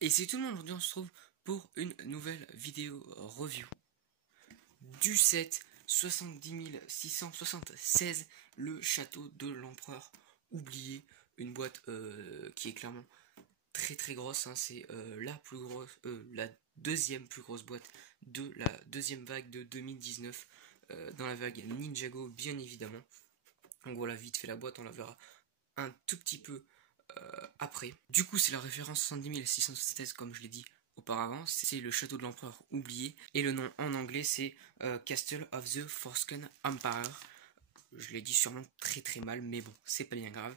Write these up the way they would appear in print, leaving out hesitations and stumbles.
Et c'est tout le monde, aujourd'hui on se trouve pour une nouvelle vidéo review du set 70 676, le château de l'empereur oublié, une boîte qui est clairement très grosse, hein. C'est la plus grosse, la deuxième plus grosse boîte de la deuxième vague de 2019, dans la vague Ninjago bien évidemment. Donc voilà, vite fait la boîte, on la verra un tout petit peu après. Du coup, c'est la référence 70 676 comme je l'ai dit auparavant. C'est le château de l'empereur oublié. Et le nom en anglais, c'est Castle of the Forsaken Emperor. Je l'ai dit sûrement très mal, mais bon, c'est pas bien grave.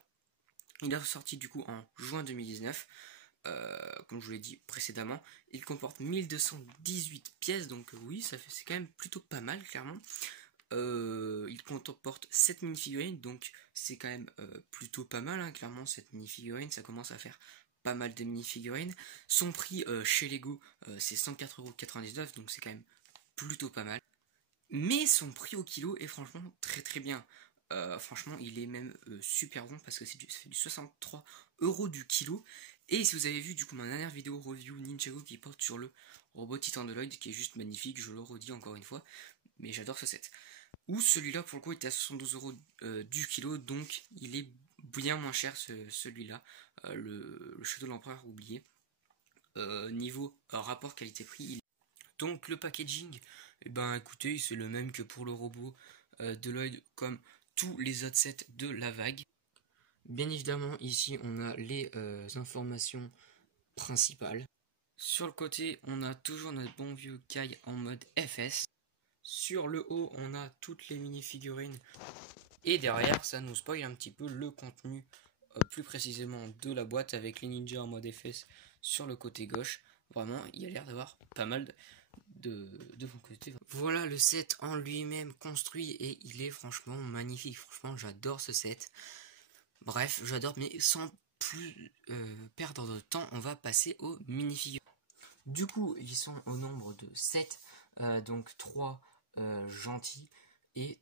Il est sorti du coup en juin 2019. Comme je vous l'ai dit précédemment, il comporte 1218 pièces, donc oui, c'est quand même plutôt pas mal, clairement. Il comporte 7 mini-figurines, donc c'est quand même plutôt pas mal, hein, clairement, cette mini-figurine, ça commence à faire pas mal de mini-figurines. Son prix chez Lego, c'est 104,99 €, donc c'est quand même plutôt pas mal. Mais son prix au kilo est franchement très bien. Franchement, il est même super bon parce que c'est du 63 € du kilo. Et si vous avez vu du coup ma dernière vidéo review Ninjago qui porte sur le robot Titanoid, qui est juste magnifique, je le redis encore une fois, mais j'adore ce set. Ou celui-là pour le coup était à 72 € du kilo, donc il est bien moins cher celui-là, le château de l'empereur oublié. Niveau rapport qualité-prix, donc le packaging, eh ben écoutez, c'est le même que pour le robot de Lloyd, comme tous les autres sets de la vague. Bien évidemment, ici on a les informations principales. Sur le côté, on a toujours notre bon vieux Kai en mode FS. Sur le haut, on a toutes les mini-figurines. Et derrière, ça nous spoil un petit peu le contenu, plus précisément de la boîte, avec les ninjas en mode FS sur le côté gauche. Vraiment, il y a l'air d'avoir pas mal de mon côté. Voilà le set en lui-même construit et il est franchement magnifique. Franchement, j'adore ce set. Bref, j'adore, mais sans plus perdre de temps, on va passer aux minifigures. Du coup, ils sont au nombre de 7, donc 3 gentils et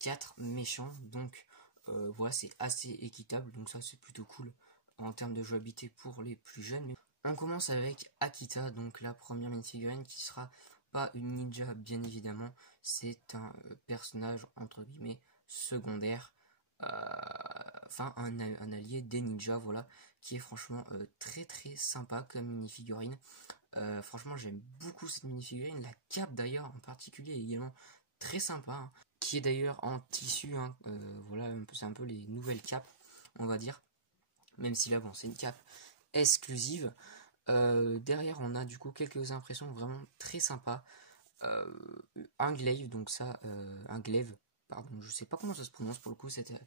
4 méchants. Donc voilà, c'est assez équitable, donc ça c'est plutôt cool en termes de jouabilité pour les plus jeunes. On commence avec Akita, donc la première minifigurine qui sera pas une ninja bien évidemment, c'est un personnage entre guillemets secondaire, enfin un allié des ninjas, voilà, qui est franchement très sympa comme minifigurine. Franchement j'aime beaucoup cette minifigurine, la cape d'ailleurs en particulier est également très sympa, hein, qui est d'ailleurs en tissu, hein, voilà, c'est un peu les nouvelles capes on va dire, même si là bon c'est une cape exclusive. Derrière on a du coup quelques impressions vraiment très sympas. Un glaive, donc ça, un glaive, pardon, je sais pas comment ça se prononce pour le coup, c'était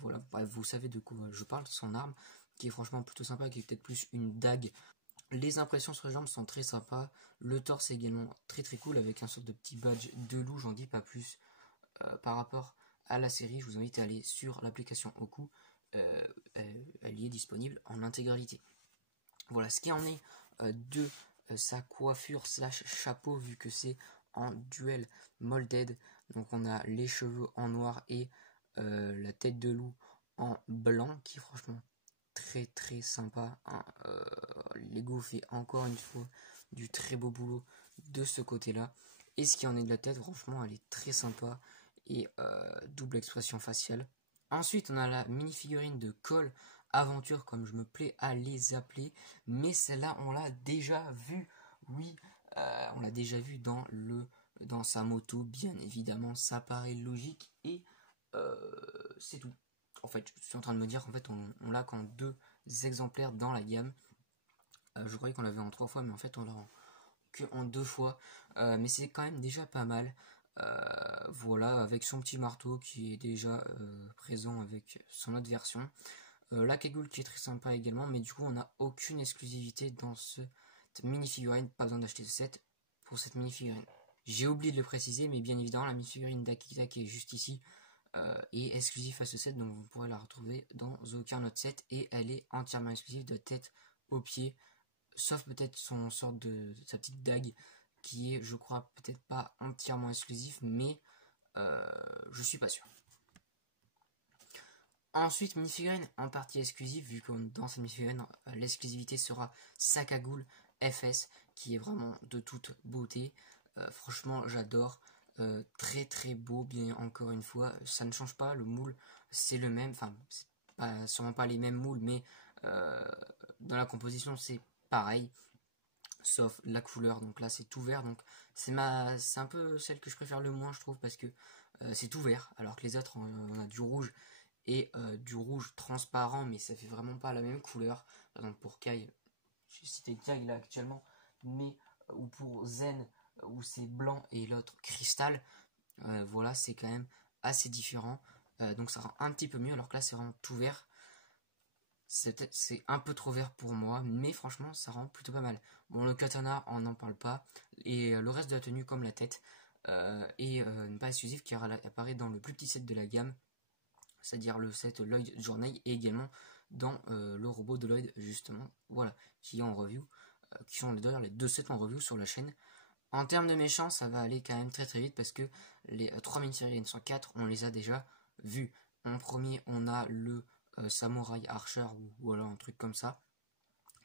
voilà, bref, vous savez de quoi je parle, son arme, qui est franchement plutôt sympa, qui est peut-être plus une dague. Les impressions sur les jambes sont très sympas, le torse est également très cool, avec un sorte de petit badge de loup, j'en dis pas plus. Par rapport à la série, je vous invite à aller sur l'application Oku, elle y est disponible en intégralité. Voilà ce qui en est de sa coiffure slash chapeau, vu que c'est en duel molded. Donc on a les cheveux en noir et la tête de loup en blanc, qui est franchement très sympa, hein. Lego fait encore une fois du très beau boulot de ce côté là. Et ce qui en est de la tête, franchement elle est très sympa, et double expression faciale. Ensuite on a la mini figurine de Cole Aventure, comme je me plais à les appeler, mais celle-là on l'a déjà vue, oui, on l'a déjà vue dans sa moto, bien évidemment, ça paraît logique, et c'est tout. En fait, je suis en train de me dire qu'en fait on l'a qu'en 2 exemplaires dans la gamme. Je croyais qu'on l'avait en 3 fois, mais en fait on l'a que en 2 fois, mais c'est quand même déjà pas mal. Voilà, avec son petit marteau qui est déjà présent avec son autre version. La cagoule qui est très sympa également, mais du coup on n'a aucune exclusivité dans cette mini-figurine, pas besoin d'acheter ce set pour cette mini-figurine. J'ai oublié de le préciser, mais bien évidemment la mini-figurine d'Akita qui est juste ici est exclusive à ce set, donc vous pourrez la retrouver dans aucun autre set, et elle est entièrement exclusive de tête aux pieds, sauf peut-être son sorte de sa petite dague qui est, je crois, peut-être pas entièrement exclusif, mais je suis pas sûr. Ensuite, minifigurine en partie exclusive, vu que dans cette minifigurine, l'exclusivité sera sa cagoule FS, qui est vraiment de toute beauté. Franchement, j'adore. Très très beau, bien encore une fois. Ça ne change pas, le moule, c'est le même. Enfin, c'est sûrement pas les mêmes moules, mais dans la composition, c'est pareil. Sauf la couleur, donc là c'est tout vert, donc c'est un peu celle que je préfère le moins, je trouve, parce que c'est tout vert, alors que les autres on a du rouge et du rouge transparent, mais ça fait vraiment pas la même couleur. Par exemple pour Kai, j'ai cité Kai là actuellement, mais ou pour Zen où c'est blanc et l'autre cristal, voilà, c'est quand même assez différent, donc ça rend un petit peu mieux, alors que là c'est vraiment tout vert. C'est un peu trop vert pour moi, mais franchement ça rend plutôt pas mal. Bon, le katana on n'en parle pas, et le reste de la tenue comme la tête est une pas exclusive qui apparaît dans le plus petit set de la gamme, c'est-à-dire le set Lloyd Journey, et également dans le robot de Lloyd justement, voilà, qui est en review, qui sont d'ailleurs les deux sets en review sur la chaîne. En termes de méchants, ça va aller quand même très très vite parce que les 3 minifigurines sur 4, on les a déjà vus. En premier, on a le Samurai Archer ou voilà un truc comme ça,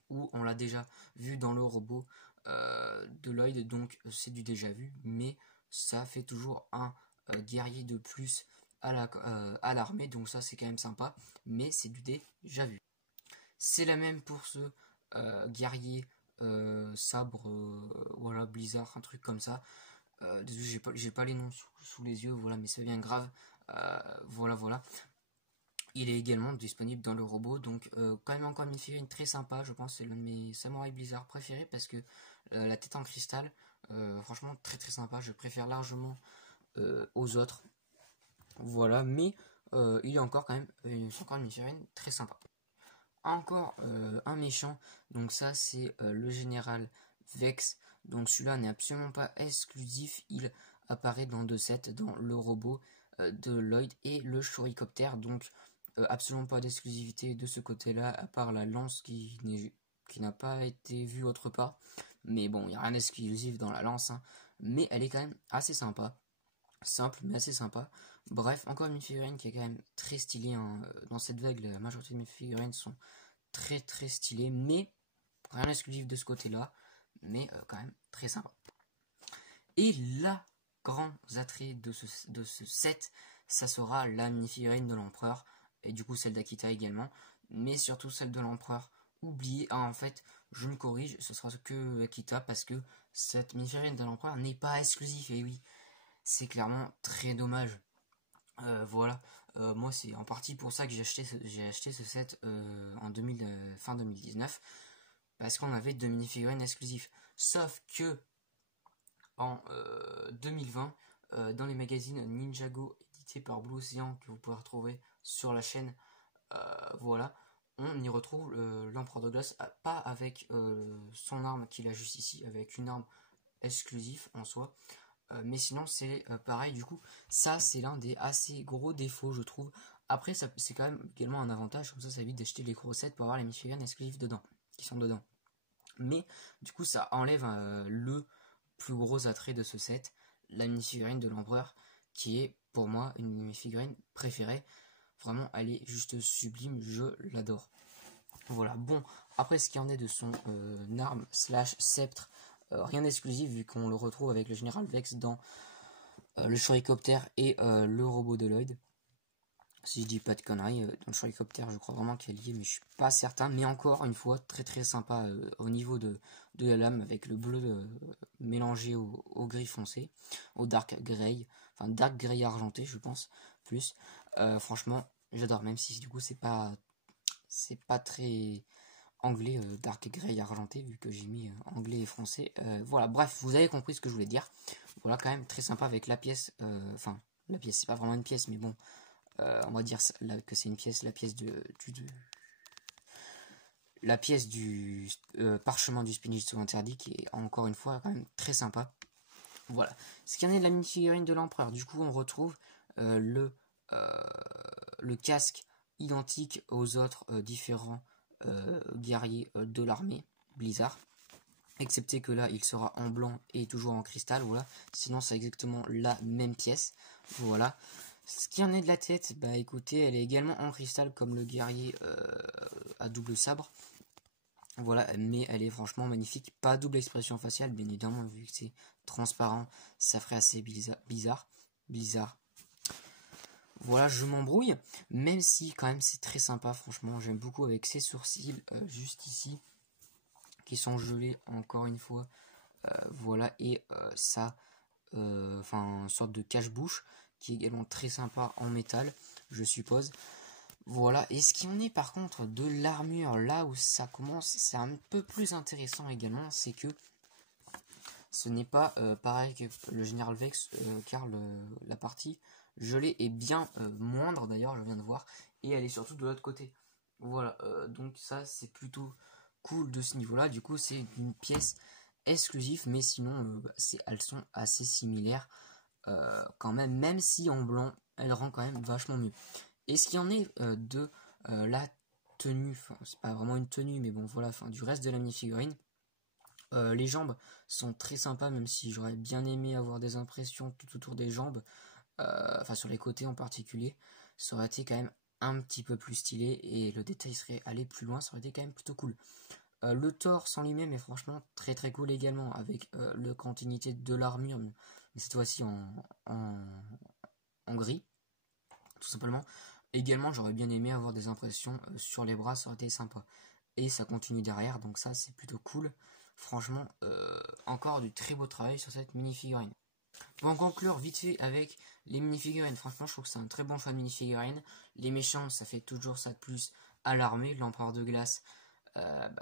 où on l'a déjà vu dans le robot de Lloyd, donc c'est du déjà vu, mais ça fait toujours un guerrier de plus à l'armée, donc ça c'est quand même sympa, mais c'est du déjà vu. C'est la même pour ce guerrier sabre, voilà, Blizzard, un truc comme ça. Désolé, j'ai pas les noms sous les yeux, voilà, mais c'est bien grave. Voilà. Il est également disponible dans le robot, donc quand même encore une figurine très sympa, je pense que c'est l'un de mes Samurai Blizzard préférés, parce que la tête en cristal, franchement très très sympa, je préfère largement aux autres. Voilà, mais il est encore quand même encore une figurine très sympa. Encore un méchant, donc ça c'est le général Vex, donc celui-là n'est absolument pas exclusif, il apparaît dans 2 sets, dans le robot de Lloyd et le Shurikopter, donc absolument pas d'exclusivité de ce côté-là, à part la lance qui n'a pas été vue autre part, mais bon, il n'y a rien d'exclusif dans la lance, hein, mais elle est quand même assez sympa, simple mais assez sympa. Bref, encore une figurine qui est quand même très stylée, hein. Dans cette vague, la majorité de mes figurines sont très très stylées, mais rien d'exclusif de ce côté-là, mais quand même très sympa. Et la grand attrait de ce set, ça sera la mini-figurine de l'empereur, et du coup celle d'Akita également, mais surtout celle de l'empereur oubliée. Ah, en fait, je me corrige, ce sera que Akita, parce que cette mini-figurine de l'empereur n'est pas exclusive, et oui, c'est clairement très dommage. Voilà, moi c'est en partie pour ça que j'ai acheté ce set en fin 2019, parce qu'on avait 2 minifigurines exclusives. Sauf que en 2020, dans les magazines Ninjago édités par Blue Ocean, que vous pouvez retrouver sur la chaîne, voilà, on y retrouve l'empereur de glace, pas avec son arme qu'il a juste ici, avec une arme exclusive en soi, mais sinon c'est pareil. Du coup ça c'est l'un des assez gros défauts, je trouve. Après c'est quand même également un avantage, comme ça évite d'acheter les gros sets pour avoir les minifigurines exclusives dedans, qui sont dedans. Mais du coup ça enlève le plus gros attrait de ce set, la minifigurine de l'empereur, qui est pour moi une minifigurine préférée. Vraiment elle est juste sublime, je l'adore. Voilà, bon, après ce qui en est de son arme slash sceptre, rien d'exclusif vu qu'on le retrouve avec le général Vex dans le Shurikopter et le robot de Lloyd. Si je dis pas de conneries, dans le Shurikopter je crois vraiment qu'il est lié, mais je suis pas certain. Mais encore une fois, très très sympa au niveau de la lame, avec le bleu mélangé au gris foncé, au dark grey, enfin dark grey argenté je pense, plus. Franchement, j'adore, même si du coup c'est pas très anglais, dark grey argenté, vu que j'ai mis anglais et français. Voilà, bref, vous avez compris ce que je voulais dire. Voilà, quand même très sympa avec la pièce, enfin la pièce c'est pas vraiment une pièce, mais bon, on va dire que c'est une pièce, la pièce du parchemin du Spinach sous interdit, qui est encore une fois quand même très sympa. Voilà, ce qui en est de la mini-figurine de l'empereur, du coup on retrouve le casque identique aux autres différents guerriers de l'armée Blizzard, excepté que là il sera en blanc et toujours en cristal. Voilà, sinon c'est exactement la même pièce. Voilà, Ce qui en est de la tête, bah écoutez, elle est également en cristal comme le guerrier à double sabre. Voilà, mais elle est franchement magnifique. Pas double expression faciale, bien évidemment, vu que c'est transparent, ça ferait assez bizarre. Voilà, je m'embrouille, même si quand même c'est très sympa, franchement, j'aime beaucoup avec ses sourcils juste ici, qui sont gelés encore une fois. Voilà, et ça, enfin, une sorte de cache-bouche, qui est également très sympa en métal, je suppose. Voilà, et ce qui en est par contre de l'armure, là où ça commence, c'est un peu plus intéressant également, c'est que ce n'est pas pareil que le Général Vex, car la partie gelée est bien moindre, d'ailleurs, je viens de voir, et elle est surtout de l'autre côté. Voilà, donc ça c'est plutôt cool de ce niveau-là, du coup c'est une pièce exclusive, mais sinon elles sont assez similaires quand même si en blanc, elle rend quand même vachement mieux. Et ce qui en est de la tenue, enfin c'est pas vraiment une tenue, mais bon voilà, enfin du reste de la mini-figurine, les jambes sont très sympas, même si j'aurais bien aimé avoir des impressions tout autour des jambes, enfin sur les côtés en particulier, ça aurait été quand même un petit peu plus stylé et le détail serait allé plus loin, ça aurait été quand même plutôt cool. Le torse en lui-même est franchement très très cool également, avec le continuité de l'armure, mais cette fois-ci en gris, tout simplement. Également, j'aurais bien aimé avoir des impressions sur les bras, ça aurait été sympa. Et ça continue derrière, donc ça c'est plutôt cool. Franchement, encore du très beau travail sur cette mini-figurine. Pour en conclure vite fait avec les mini-figurines, franchement je trouve que c'est un très bon choix de mini-figurines. Les méchants, ça fait toujours ça de plus à l'armée. L'empereur de glace,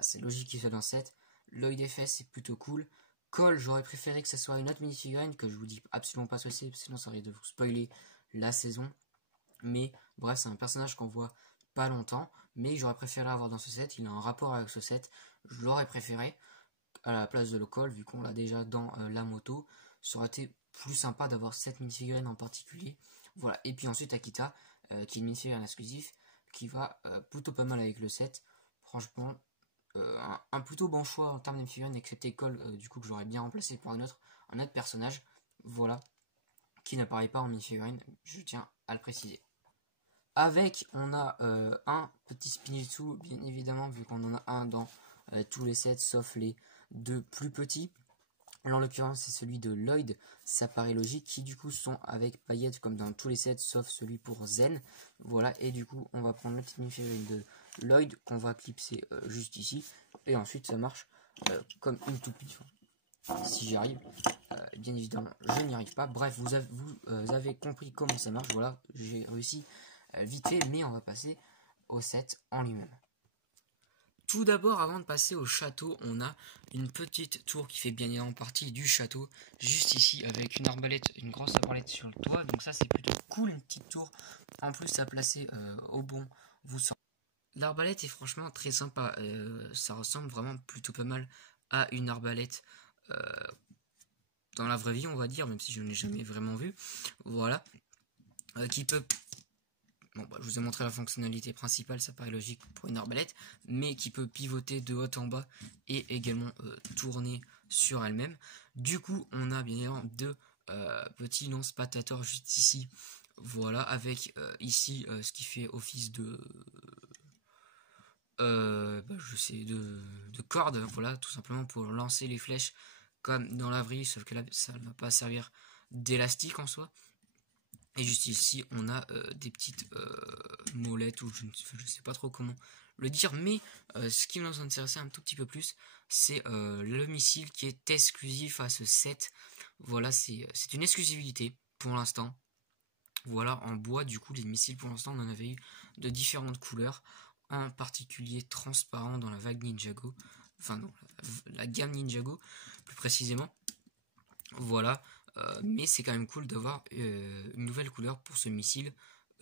c'est logique qu'il soit dans cette. L'œil des fesses, c'est plutôt cool. Cole, j'aurais préféré que ce soit une autre mini-figurine, que je vous dis absolument pas ce que c'est, sinon ça risque de vous spoiler la saison. Mais bref, c'est un personnage qu'on voit pas longtemps, mais j'aurais préféré avoir dans ce set. Il a un rapport avec ce set, je l'aurais préféré à la place de le Cole, vu qu'on l'a déjà dans la moto. Ça aurait été plus sympa d'avoir cette mini-figurine en particulier. Voilà, et puis ensuite Akita, qui est une mini-figurine exclusive, qui va plutôt pas mal avec le set. Franchement, un plutôt bon choix en termes de mini-figurine, excepté Cole, du coup que j'aurais bien remplacé par un autre personnage. Voilà, qui n'apparaît pas en mini-figurine, je tiens à le préciser. Avec, on a un petit Spinetsu, bien évidemment, vu qu'on en a un dans tous les sets, sauf les deux plus petits. Là, en l'occurrence, c'est celui de Lloyd, ça paraît logique, qui du coup sont avec paillettes comme dans tous les sets, sauf celui pour Zen. Voilà, et du coup, on va prendre la petite mini-figurine de Lloyd, qu'on va clipser juste ici, et ensuite ça marche comme une toupie. Si j'y arrive, bien évidemment, je n'y arrive pas. Bref, vous avez compris comment ça marche. Voilà, j'ai réussi vite fait, mais on va passer au set en lui-même. Tout d'abord, avant de passer au château, on a une petite tour qui fait bien évidemment partie du château, juste ici, avec une arbalète, une grosse arbalète sur le toit. Donc ça, c'est plutôt cool, une petite tour. En plus, à placer au bon, vous sentez. L'arbalète est franchement très sympa. Ça ressemble vraiment plutôt pas mal à une arbalète dans la vraie vie, on va dire, même si je n'ai jamais vraiment vu. Voilà. Qui peut... Bon, je vous ai montré la fonctionnalité principale, ça paraît logique pour une arbalète, mais qui peut pivoter de haut en bas et également tourner sur elle-même. Du coup, on a bien évidemment deux petits lance-patateurs juste ici. Voilà, avec ici ce qui fait office de... de corde, voilà, tout simplement pour lancer les flèches comme dans la vrille, sauf que là, ça ne va pas servir d'élastique en soi. Et juste ici, on a des petites molettes, ou je ne sais pas trop comment le dire, mais ce qui nous intéresse un tout petit peu plus, c'est le missile qui est exclusif à ce set. Voilà, c'est une exclusivité pour l'instant. Voilà, en bois, du coup, les missiles pour l'instant, on en avait eu de différentes couleurs, en particulier transparent dans la vague Ninjago, enfin non, la gamme Ninjago, plus précisément. Voilà, mais c'est quand même cool d'avoir une nouvelle couleur pour ce missile,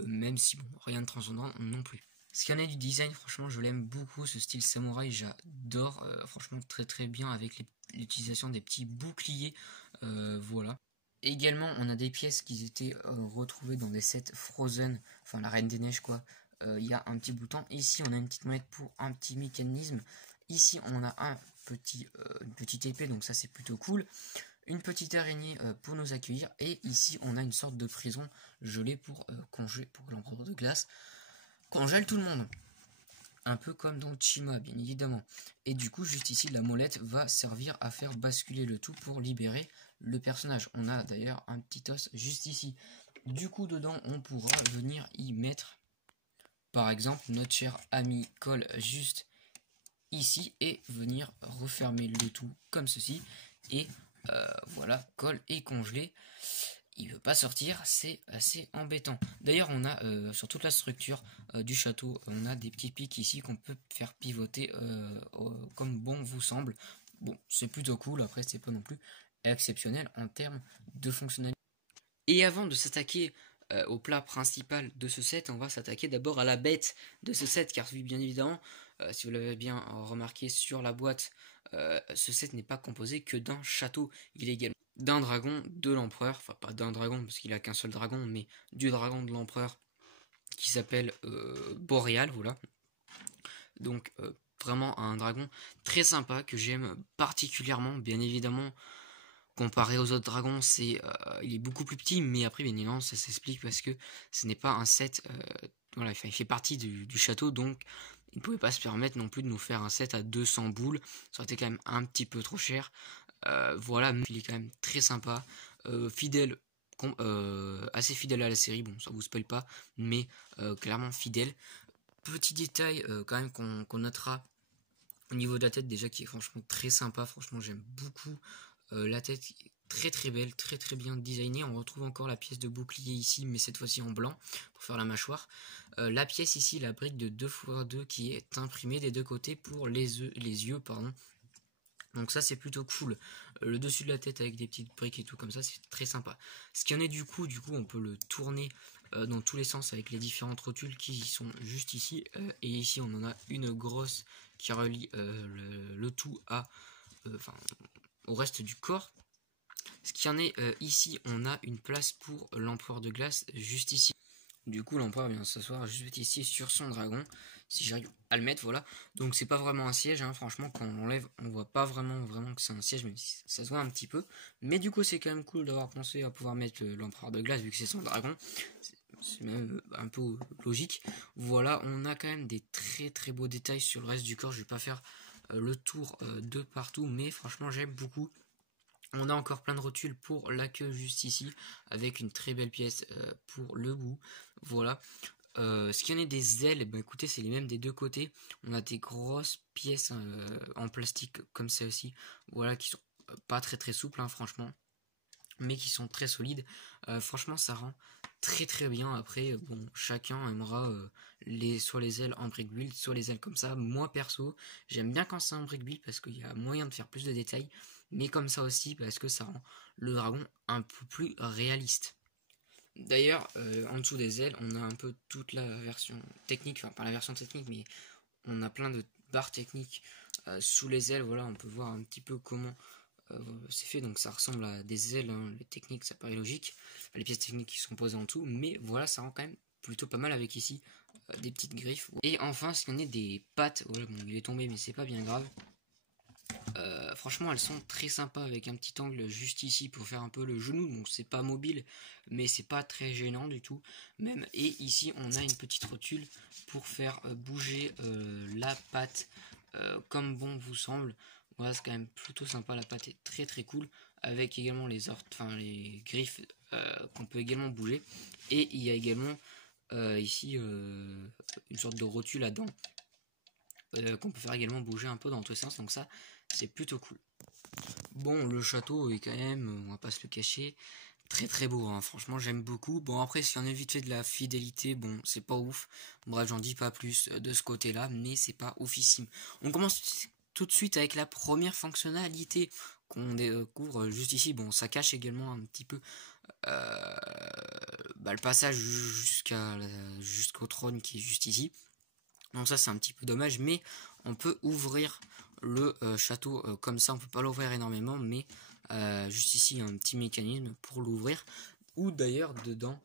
même si bon, rien de transcendant non plus. Ce qu'il y en a du design, franchement, je l'aime beaucoup, ce style samouraï, j'adore, franchement très très bien avec l'utilisation des petits boucliers, voilà. Et également, on a des pièces qui étaient retrouvées dans des sets Frozen, enfin la Reine des Neiges quoi. Il y a un petit bouton. Ici, on a une petite molette pour un petit mécanisme. Ici, on a une petite épée, donc ça c'est plutôt cool. une petite araignée pour nous accueillir, et ici on a une sorte de prison gelée pour l'empereur de glace congèle tout le monde. Un peu comme dans Chima, bien évidemment. Et du coup, juste ici, la molette va servir à faire basculer le tout pour libérer le personnage. On a d'ailleurs un petit os juste ici. Du coup, dedans, on pourra venir y mettre, par exemple, notre cher ami Cole juste ici et venir refermer le tout comme ceci. Et voilà, Cole est congelé. Il veut pas sortir, c'est assez embêtant. D'ailleurs, on a sur toute la structure du château, on a des petits pics ici qu'on peut faire pivoter comme bon vous semble. Bon, c'est plutôt cool, après c'est pas non plus exceptionnel en termes de fonctionnalité. Et avant de s'attaquer au plat principal de ce set, on va s'attaquer d'abord à la bête de ce set, car oui, bien évidemment, si vous l'avez bien remarqué sur la boîte, ce set n'est pas composé que d'un château, il est également d'un dragon de l'empereur, enfin pas d'un dragon parce qu'il a qu'un seul dragon, mais du dragon de l'empereur qui s'appelle Boréal, voilà. Donc vraiment un dragon très sympa que j'aime particulièrement, bien évidemment. Comparé aux autres dragons, il est beaucoup plus petit, mais après bien évidemment ça s'explique parce que ce n'est pas un set, voilà, il fait partie du château, donc il ne pouvait pas se permettre non plus de nous faire un set à 200 boules, ça aurait été quand même un petit peu trop cher. Voilà, mais il est quand même très sympa, fidèle, assez fidèle à la série, bon ça vous spoil pas, mais clairement fidèle. Petit détail quand même qu'on notera au niveau de la tête déjà qui est franchement très sympa, franchement j'aime beaucoup la tête très très belle, très très bien designée. On retrouve encore la pièce de bouclier ici, mais cette fois-ci en blanc pour faire la mâchoire. La pièce ici, la brique de 2x2 qui est imprimée des deux côtés pour les yeux, pardon. Donc ça c'est plutôt cool. Le dessus de la tête avec des petites briques et tout comme ça, c'est très sympa. Ce qui en est du coup on peut le tourner dans tous les sens avec les différentes rotules qui sont juste ici. Et ici on en a une grosse qui relie le tout au reste du corps. Ce qui en est ici, on a une place pour l'empereur de glace juste ici. Du coup, l'empereur vient s'asseoir juste ici sur son dragon, si j'arrive à le mettre, voilà. Donc c'est pas vraiment un siège, hein. Franchement, quand on l'enlève, on voit pas vraiment que c'est un siège, même si ça se voit un petit peu. Mais du coup, c'est quand même cool d'avoir pensé à pouvoir mettre l'empereur de glace, vu que c'est son dragon. C'est même un peu logique. Voilà, on a quand même des très très beaux détails sur le reste du corps. Je vais pas faire le tour de partout, mais franchement, j'aime beaucoup. On a encore plein de rotules pour la queue juste ici, avec une très belle pièce pour le bout. Voilà. Ce qu'il y en est des ailes, bah écoutez, c'est les mêmes des deux côtés. On a des grosses pièces en plastique comme ça aussi. Voilà, qui sont pas très très souples, hein, franchement, mais qui sont très solides. Franchement, ça rend très très bien. Après, bon, chacun aimera soit les ailes en brick build, soit les ailes comme ça. Moi perso, j'aime bien quand c'est en brick build parce qu'il y a moyen de faire plus de détails, mais comme ça aussi parce que ça rend le dragon un peu plus réaliste. D'ailleurs, en dessous des ailes, on a un peu toute la version technique, enfin pas la version technique, mais on a plein de barres techniques sous les ailes. Voilà, on peut voir un petit peu comment c'est fait. Donc ça ressemble à des ailes, hein. Les techniques, ça paraît logique, les pièces techniques qui sont posées en dessous, mais voilà, ça rend quand même plutôt pas mal avec ici des petites griffes. Et enfin, ce qu'on est des pattes, voilà, bon, il est tombé, mais c'est pas bien grave. Franchement, elles sont très sympas avec un petit angle juste ici pour faire un peu le genou. Donc c'est pas mobile, mais c'est pas très gênant du tout. Même, et ici on a une petite rotule pour faire bouger la patte comme bon vous semble. Voilà, c'est quand même plutôt sympa. La patte est très très cool avec également les griffes qu'on peut également bouger. Et il y a également ici une sorte de rotule à dents qu'on peut faire également bouger un peu dans tous les sens. Donc ça, c'est plutôt cool. Bon, le château est quand même, on va pas se le cacher, très très beau, hein. Franchement, j'aime beaucoup. Bon, après, si on est vite fait de la fidélité, bon, c'est pas ouf. Bref, j'en dis pas plus de ce côté-là, mais c'est pas oufissime. On commence tout de suite avec la première fonctionnalité qu'on découvre juste ici. Bon, ça cache également un petit peu le passage jusqu'au trône qui est juste ici. Donc ça, c'est un petit peu dommage, mais on peut ouvrir le château comme ça. On peut pas l'ouvrir énormément, mais juste ici, il y a un petit mécanisme pour l'ouvrir. Ou d'ailleurs, dedans,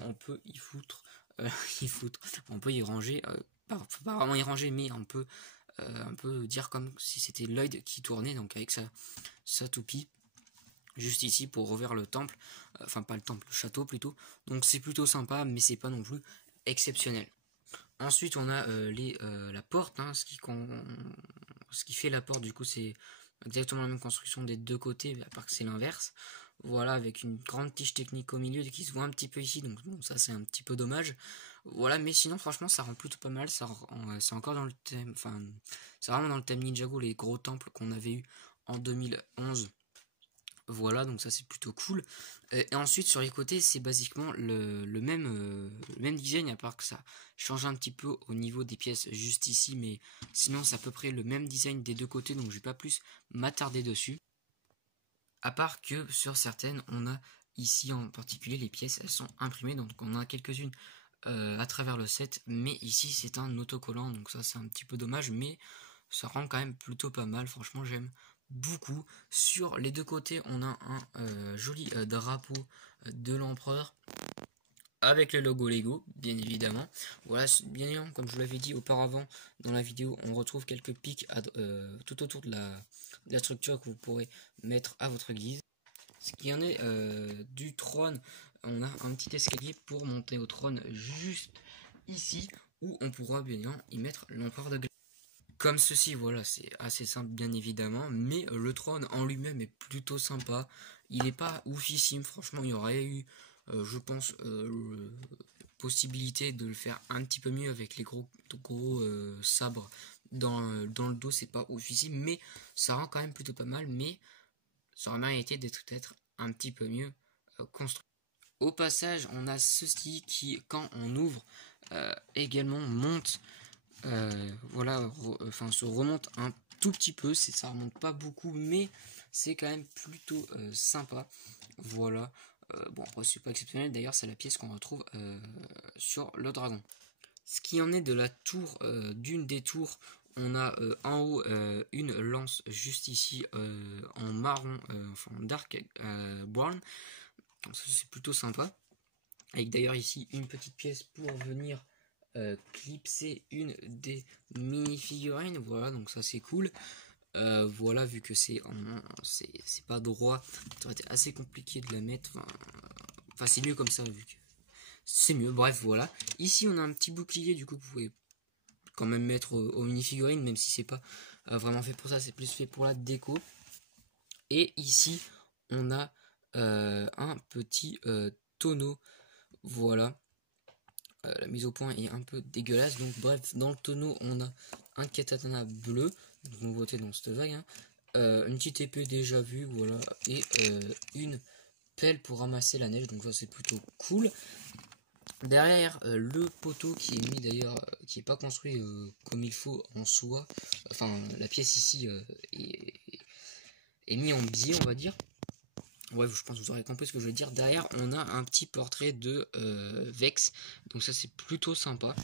on peut y foutre, on peut y ranger, pas vraiment y ranger, mais on peut un peu dire comme si c'était Lloyd qui tournait, donc avec sa toupie. juste ici pour refaire le temple, enfin pas le temple, le château plutôt. Donc c'est plutôt sympa, mais c'est pas non plus exceptionnel. Ensuite on a la porte, hein, ce qui fait la porte du coup c'est exactement la même construction des deux côtés, à part que c'est l'inverse. Voilà, avec une grande tige technique au milieu qui se voit un petit peu ici, donc bon, ça c'est un petit peu dommage. Voilà, mais sinon franchement ça rend plutôt pas mal, c'est encore dans le thème, enfin c'est vraiment dans le thème Ninjago, les gros temples qu'on avait eu en 2011. Voilà, donc ça c'est plutôt cool. Et ensuite sur les côtés c'est basiquement le même design, à part que ça change un petit peu au niveau des pièces juste ici, mais sinon c'est à peu près le même design des deux côtés, donc je vais pas plus m'attarder dessus. À part que sur certaines, on a ici en particulier les pièces, elles sont imprimées, donc on a quelques-unes à travers le set, mais ici c'est un autocollant, donc ça c'est un petit peu dommage, mais ça rend quand même plutôt pas mal, franchement j'aime beaucoup. Sur les deux côtés, on a un joli drapeau de l'empereur avec le logo Lego, bien évidemment. Voilà, bien évidemment, comme je vous l'avais dit auparavant dans la vidéo, on retrouve quelques pics tout autour de la structure que vous pourrez mettre à votre guise. Ce qui en est du trône, on a un petit escalier pour monter au trône juste ici, où on pourra bien évidemment y mettre l'empereur de glace. Comme ceci, voilà, c'est assez simple bien évidemment, mais le trône en lui-même est plutôt sympa. Il n'est pas oufissime, franchement, il y aurait eu, je pense, possibilité de le faire un petit peu mieux avec les gros sabres dans le dos, c'est pas oufissime, mais ça rend quand même plutôt pas mal, mais ça aurait mérité d'être peut-être un petit peu mieux construit. Au passage, on a ceci qui, quand on ouvre, également monte, voilà, enfin se remonte un tout petit peu. Ça remonte pas beaucoup, mais c'est quand même plutôt sympa. Voilà. Bon, après c'est pas exceptionnel. D'ailleurs, c'est la pièce qu'on retrouve sur le dragon. Ce qui en est de la tour, d'une des tours, on a en haut une lance juste ici en marron, enfin en dark brown. Donc ça c'est plutôt sympa. Avec d'ailleurs ici une petite pièce pour venir clipser une des mini figurines. Voilà, donc ça c'est cool. Voilà, vu que c'est pas droit, ça aurait été assez compliqué de la mettre. Enfin c'est mieux comme ça, vu que c'est mieux. Bref, voilà. Ici on a un petit bouclier, du coup vous pouvez quand même mettre aux mini-figurines, même si c'est pas vraiment fait pour ça, c'est plus fait pour la déco. Et ici, on a un petit tonneau. Voilà. La mise au point est un peu dégueulasse. Donc bref, dans le tonneau, on a un katana bleu. Donc on votait dans cette vague. Hein. Une petite épée déjà vue, voilà. Et une pelle pour ramasser la neige. Donc ça c'est plutôt cool. Derrière le poteau qui est mis d'ailleurs, qui est pas construit comme il faut en soi, enfin la pièce ici est mis en biais on va dire. Ouais, je pense que vous aurez compris ce que je veux dire. Derrière on a un petit portrait de Vex, donc ça c'est plutôt sympa.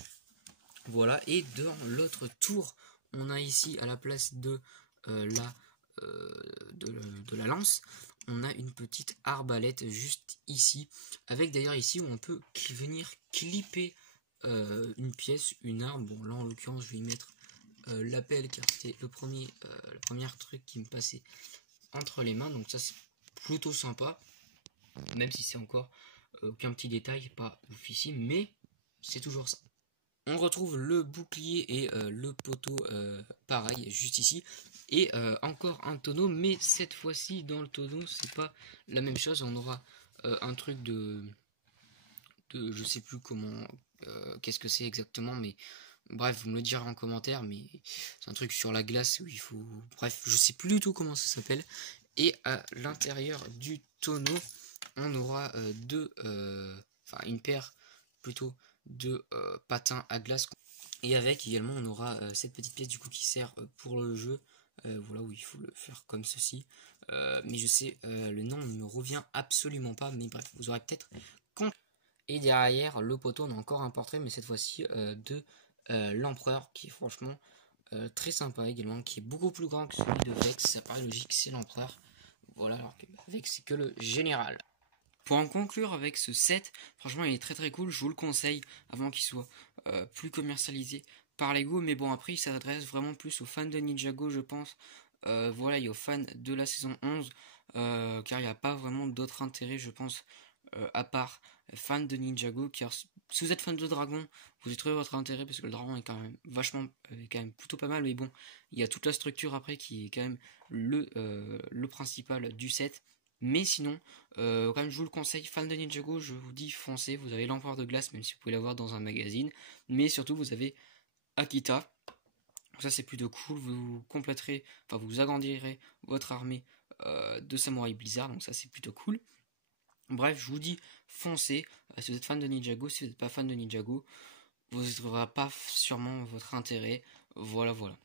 Voilà, et dans l'autre tour on a ici à la place de de la lance, on a une petite arbalète juste ici, avec d'ailleurs ici où on peut venir clipper une pièce, une arme. Bon là en l'occurrence je vais y mettre l'appel car c'était le premier truc qui me passait entre les mains, donc ça c'est plutôt sympa, même si c'est encore aucun petit détail, pas oufissime, mais c'est toujours ça. On retrouve le bouclier et le poteau pareil juste ici, et encore un tonneau, mais cette fois-ci dans le tonneau c'est pas la même chose. On aura un truc de je sais plus comment, qu'est-ce que c'est exactement, mais bref vous me le direz en commentaire, mais c'est un truc sur la glace où il faut, bref je sais plus du tout comment ça s'appelle. Et à l'intérieur du tonneau on aura une paire plutôt de patins à glace, et avec également on aura cette petite pièce du coup qui sert pour le jeu, voilà, où il faut le faire comme ceci, mais je sais le nom ne me revient absolument pas, mais bref vous aurez peut-être compris. Et derrière le poteau on a encore un portrait, mais cette fois-ci de l'empereur, qui est franchement très sympa également, qui est beaucoup plus grand que celui de Vex. Ça paraît logique, c'est l'empereur, voilà, alors que Vex c'est que le général. Pour en conclure avec ce set, franchement il est très très cool, je vous le conseille avant qu'il soit plus commercialisé par Lego, mais bon après il s'adresse vraiment plus aux fans de Ninjago je pense. Voilà, et aux fans de la saison 11, car il n'y a pas vraiment d'autre intérêt, je pense, à part fan de Ninjago, car si vous êtes fan de dragon, vous y trouvez votre intérêt parce que le dragon est quand même vachement, est quand même plutôt pas mal, mais bon, il y a toute la structure après qui est quand même le principal du set. Mais sinon, quand même, je vous le conseille, fan de Ninjago, je vous dis foncez, vous avez l'empereur de glace, même si vous pouvez l'avoir dans un magazine, mais surtout vous avez Akita. Ça c'est plutôt cool, vous compléterez, enfin vous agrandirez votre armée de samouraï blizzard, donc ça c'est plutôt cool. Bref, je vous dis foncez, si vous êtes fan de Ninjago, si vous n'êtes pas fan de Ninjago, vous ne trouverez pas sûrement votre intérêt, voilà voilà.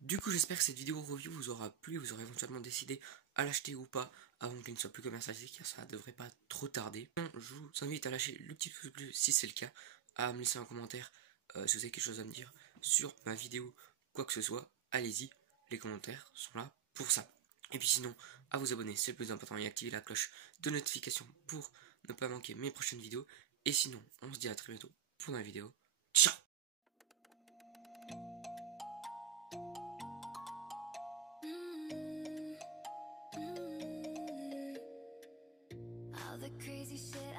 Du coup j'espère que cette vidéo review vous aura plu, vous aurez éventuellement décidé à l'acheter ou pas avant qu'il ne soit plus commercialisé, car ça devrait pas trop tarder. Je vous invite à lâcher le petit pouce bleu si c'est le cas, à me laisser un commentaire si vous avez quelque chose à me dire sur ma vidéo, quoi que ce soit, allez-y, les commentaires sont là pour ça. Et puis sinon, à vous abonner, c'est le plus important, et activer la cloche de notification pour ne pas manquer mes prochaines vidéos. Et sinon, on se dit à très bientôt pour une vidéo. Ciao! All the crazy shit